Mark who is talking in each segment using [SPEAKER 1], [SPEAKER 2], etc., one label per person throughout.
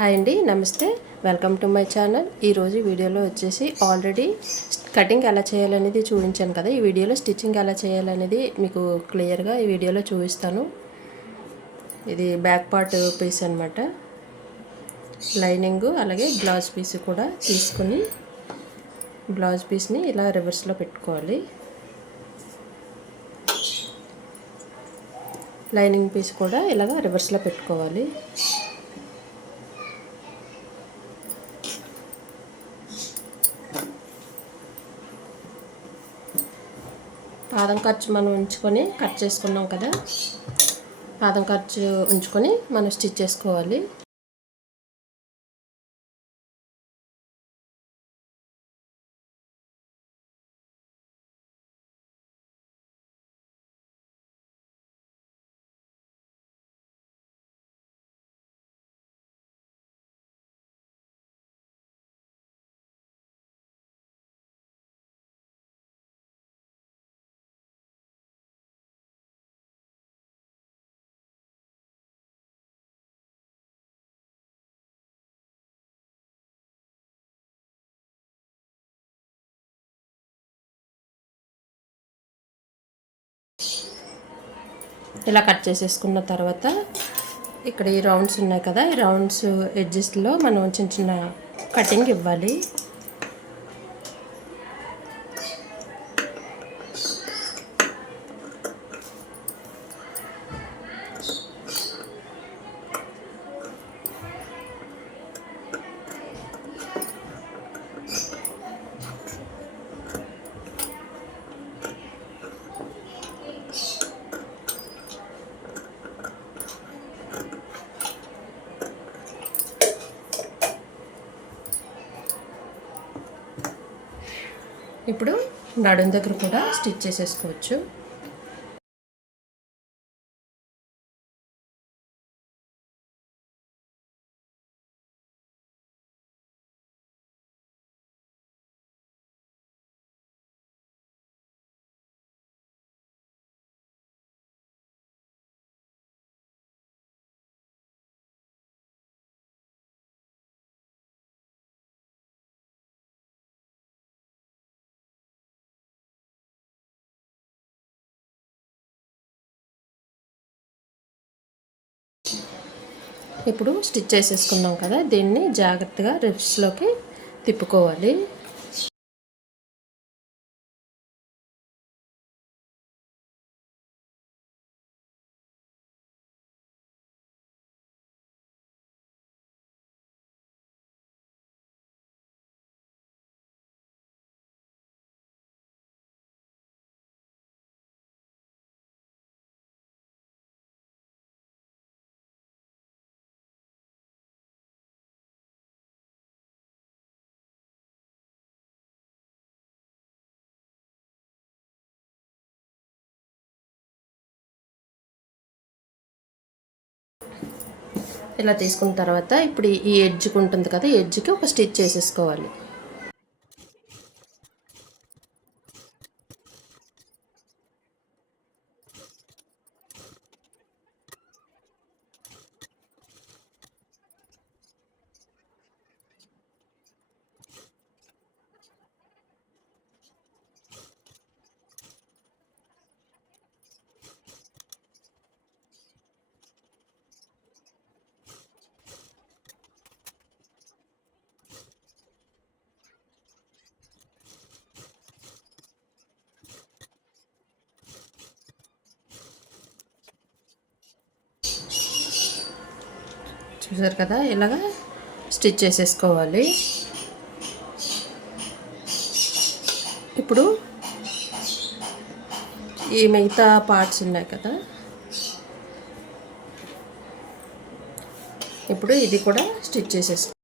[SPEAKER 1] Hi అండి నమస్తే. Welcome to my channel. ఈరోజు వీడియోలో వచ్చేసి ఆల్రెడీ కటింగ్ ఎలా చేయాలనేది చూపించాను కదా. ఈ వీడియోలో స్టిచ్చింగ్ ఎలా చేయాలనేది మీకు క్లియర్గా ఈ వీడియోలో చూపిస్తాను. ఇది బ్యాక్ పార్ట్ పీస్ అనమాట లైనింగ్ అలాగే బ్లౌజ్ పీస్ కూడా తీసుకుని బ్లౌజ్ పీస్ని ఇలా రివర్స్లో పెట్టుకోవాలి. లైనింగ్ పీస్ కూడా ఇలాగ రివర్స్లో పెట్టుకోవాలి. పాదం ఖర్చు మనం ఉంచుకొని కట్ చేసుకున్నాం కదా. పాదం ఖర్చు ఉంచుకొని మనం స్టిచ్ చేసుకోవాలి. ఇలా కట్ చేసేసుకున్న తర్వాత ఇక్కడ ఈ రౌండ్స్ ఉన్నాయి కదా ఈ రౌండ్స్ ఎడ్జెస్లో మనం చిన్న చిన్న కటింగ్ ఇవ్వాలి. ఇప్పుడు నడుం దగ్గర కూడా స్టిచ్ చేసేసుకోవచ్చు. ఇప్పుడు స్టిచ్ చేసేసుకున్నాం కదా దీన్ని జాగ్రత్తగా రిప్స్లోకి తిప్పుకోవాలి. ఇలా తీసుకున్న తర్వాత ఇప్పుడు ఈ ఎడ్జ్కి ఉంటుంది కదా ఎడ్జ్కి ఒక స్టిచ్ చేసేసుకోవాలి. చూసారు కదా? ఇలాగా స్టిచ్ చేసేసుకోవాలి. ఇప్పుడు ఈ మిగతా పార్ట్స్ ఉన్నాయి కదా? ఇప్పుడు ఇది కూడా స్టిచ్ చేసేసుకో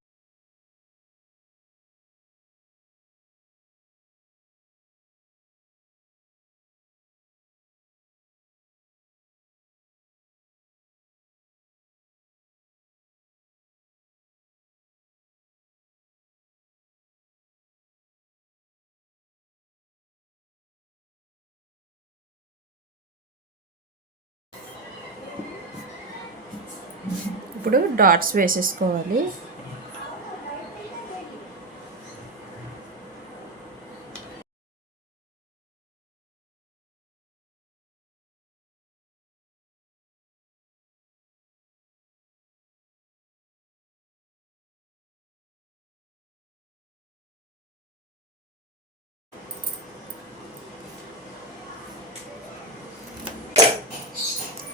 [SPEAKER 1] ఇప్పుడు డాట్స్ వేసేసుకోవాలి.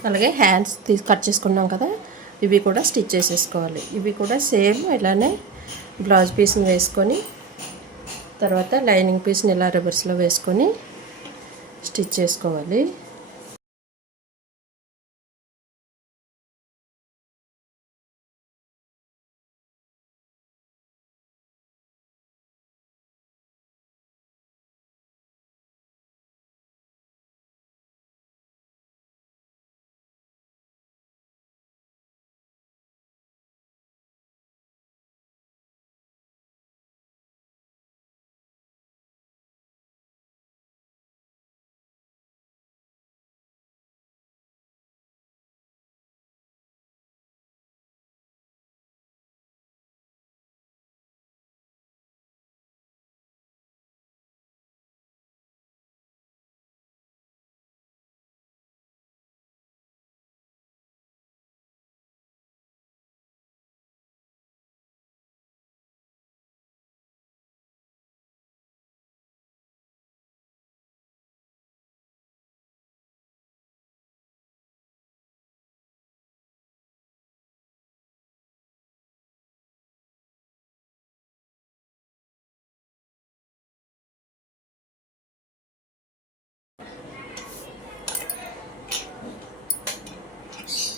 [SPEAKER 1] అలాగే హ్యాండ్స్ తీసి కట్ చేసుకున్నాం కదా. ఇవి కూడా స్టిచ్ చేసేసుకోవాలి. ఇవి కూడా సేమ్ ఇలానే బ్లౌజ్ పీస్ని వేసుకొని తర్వాత లైనింగ్ పీస్ని ఇలా రివర్స్లో వేసుకొని స్టిచ్ చేసుకోవాలి.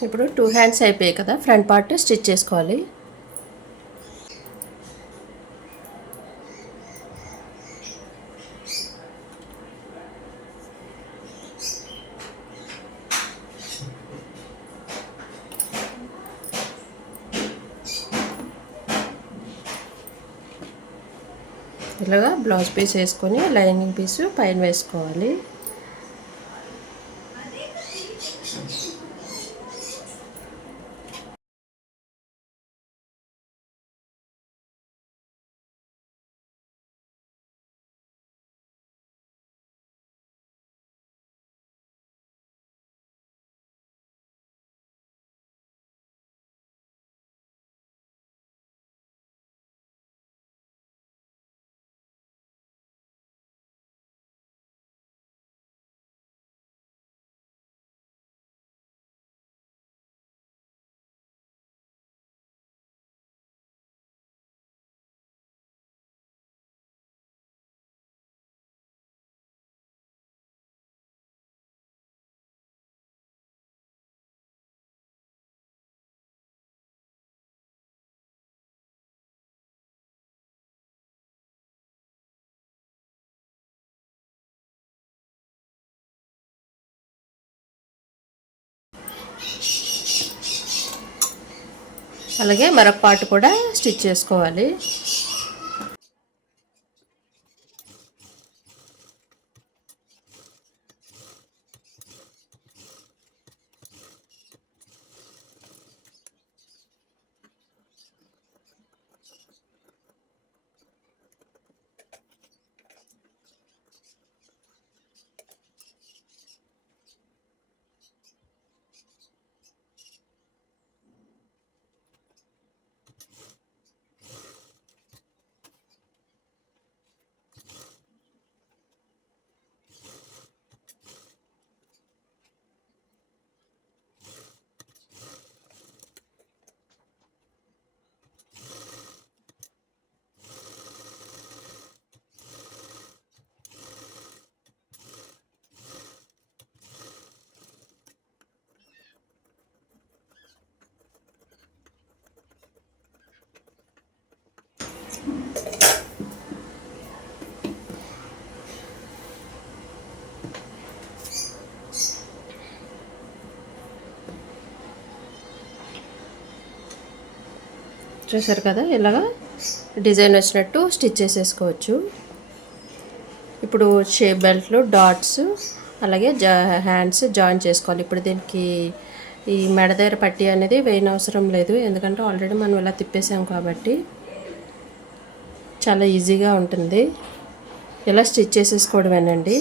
[SPEAKER 1] ఇప్పుడు టూ హ్యాండ్స్ అయిపోయాయి కదా ఫ్రంట్ పార్ట్ స్టిచ్ చేసుకోవాలి. ఇలాగా బ్లౌజ్ పీస్ వేసుకొని లైనింగ్ పీస్ పైన వేసుకోవాలి. అలాగే మరొక పార్ట్ కూడా స్టిచ్ చేసుకోవాలి. చూసారు కదా ఇలాగా డిజైన్ వచ్చినట్టు స్టిచ్ చేసేసుకోవచ్చు. ఇప్పుడు షేప్ బెల్ట్లు డాట్స్ అలాగే జా హ్యాండ్స్ జాయిన్ చేసుకోవాలి. ఇప్పుడు దీనికి ఈ మెడ దగ్గర పట్టి అనేది వేయనవసరం లేదు. ఎందుకంటే ఆల్రెడీ మనం ఇలా తిప్పేసాం కాబట్టి. చాలా ఈజీగా ఉంటుంది. ఇలా స్టిచ్ చేసేసుకోవడమేనండి?